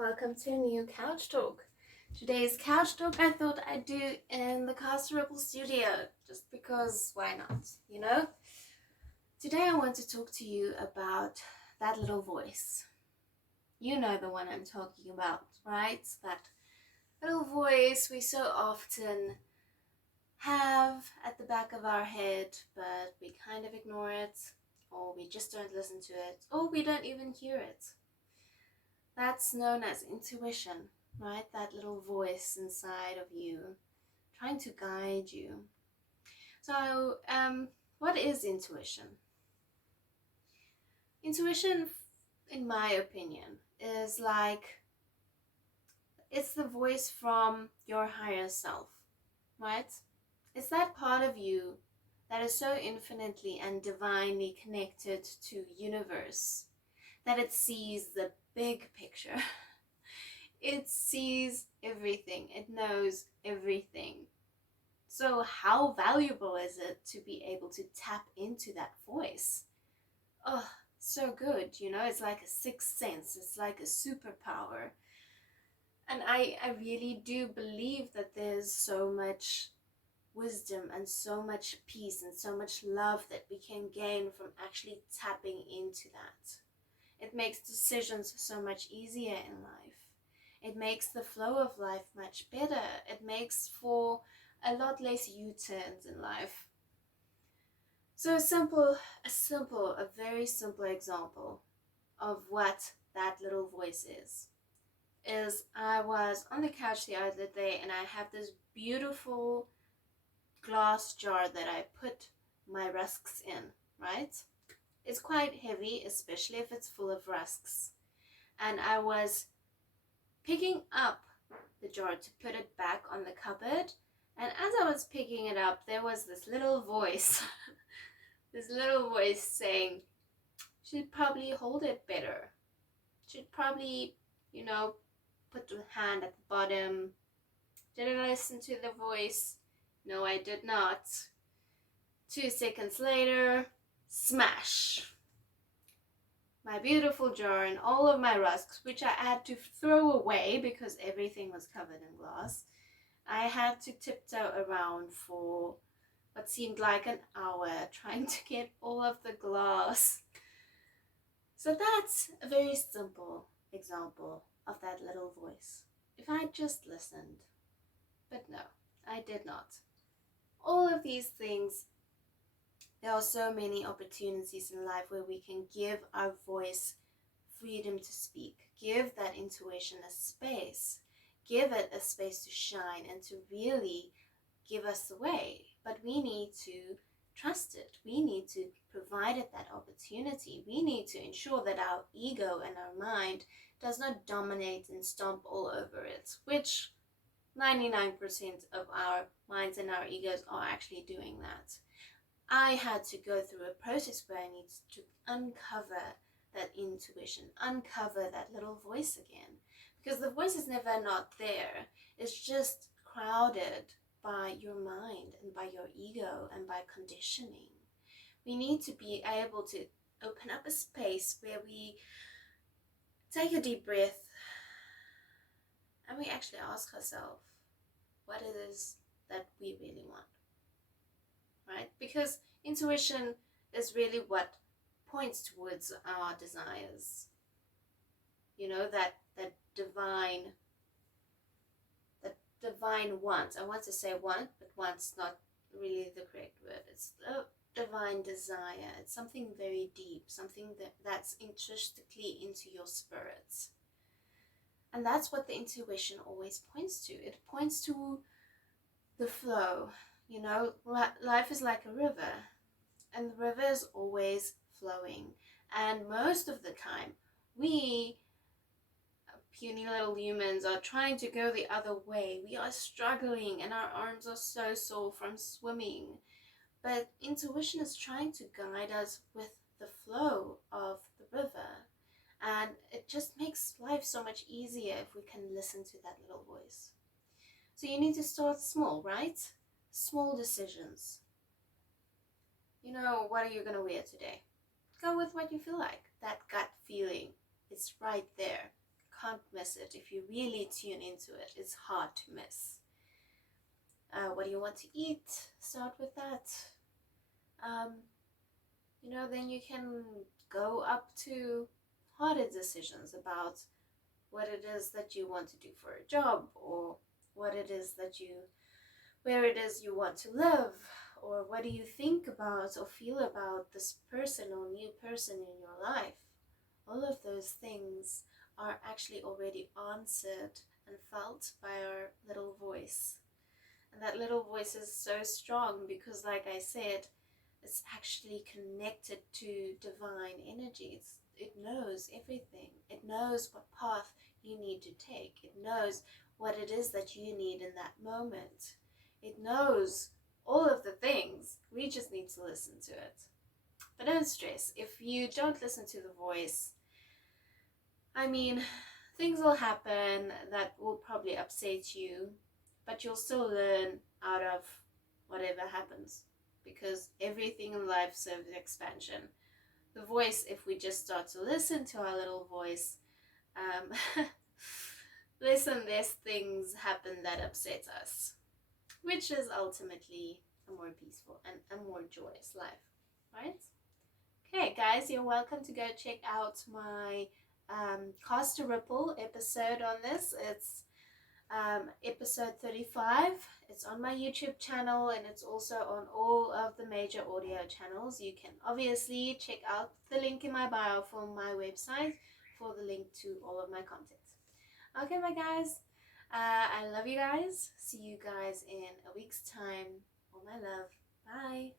welcome to a new couch talk. Today's couch talk I thought I'd do in the Cast Ripple studio, just because why not? Today I want to talk to you about that little voice. You know the one I'm talking about, right? That little voice we so often have at the back of our head, but we kind of ignore it, or we just don't listen to it, or we don't even hear it. That's known as intuition, right? That little voice inside of you trying to guide you. So, what is intuition? Intuition, in my opinion, is it's the voice from your higher self, right? It's that part of you that is so infinitely and divinely connected to universe that it sees the big picture. It sees everything. It knows everything. So how valuable is it to be able to tap into that voice? Oh, so good, it's like a sixth sense. It's like a superpower. And I really do believe that there's so much wisdom and so much peace and so much love that we can gain from actually tapping into that. It makes decisions so much easier in life. It makes the flow of life much better. It makes for a lot less U-turns in life. So a very simple example of what that little voice is I was on the couch the other day and I have this beautiful glass jar that I put my rusks in, right? It's quite heavy, especially if it's full of rusks. And I was picking up the jar to put it back on the cupboard, and as I was picking it up, there was this little voice saying, should probably hold it better, should probably, put the hand at the bottom. Did I listen to the voice? No, I did not. 2 seconds later, smash! My beautiful jar and all of my rusks, which I had to throw away because everything was covered in glass. I had to tiptoe around for what seemed like an hour trying to get all of the glass. So that's a very simple example of that little voice. If I just listened. But no, I did not. All of these things, there are so many opportunities in life where we can give our voice freedom to speak, give that intuition a space, give it a space to shine and to really give us the way. But we need to trust it. We need to provide it that opportunity. We need to ensure that our ego and our mind does not dominate and stomp all over it, which 99% of our minds and our egos are actually doing that. I had to go through a process where I needed to uncover that intuition, uncover that little voice again. Because the voice is never not there. It's just crowded by your mind and by your ego and by conditioning. We need to be able to open up a space where we take a deep breath and we actually ask ourselves what it is that we really want. Right? Because intuition is really what points towards our desires. That divine want. I want to say want, but want's not really the correct word. It's a divine desire. It's something very deep, something that's intrinsically into your spirit. And that's what the intuition always points to. It points to the flow. Life is like a river, and the river is always flowing. And most of the time, we puny little humans are trying to go the other way. We are struggling, and our arms are so sore from swimming. But intuition is trying to guide us with the flow of the river. And it just makes life so much easier if we can listen to that little voice. So you need to start small, right? Small decisions. What are you going to wear today? Go with what you feel like. That gut feeling, it's right there. can't miss it. If you really tune into it, it's hard to miss. What do you want to eat? Start with that. Then you can go up to harder decisions about what it is that you want to do for a job, or where it is you want to live, or what do you think about or feel about this person or new person in your life. All of those things are actually already answered and felt by our little voice. And that little voice is so strong because, like I said, it's actually connected to divine energies. It knows everything. It knows what path you need to take. It knows what it is that you need in that moment. It knows all of the things. We just need to listen to it. But don't stress. If you don't listen to the voice, things will happen that will probably upset you, but you'll still learn out of whatever happens, because everything in life serves expansion. The voice, if we just start to listen to our little voice, listen, there's things happen that upset us, which is ultimately a more peaceful and a more joyous life, right? Okay, guys, you're welcome to go check out my Cast a Ripple episode on this. It's episode 35. It's on my YouTube channel, and it's also on all of the major audio channels. You can obviously check out the link in my bio for my website for the link to all of my content. Okay, my guys, I love you guys. See you guys in a week's time. All my love. Bye.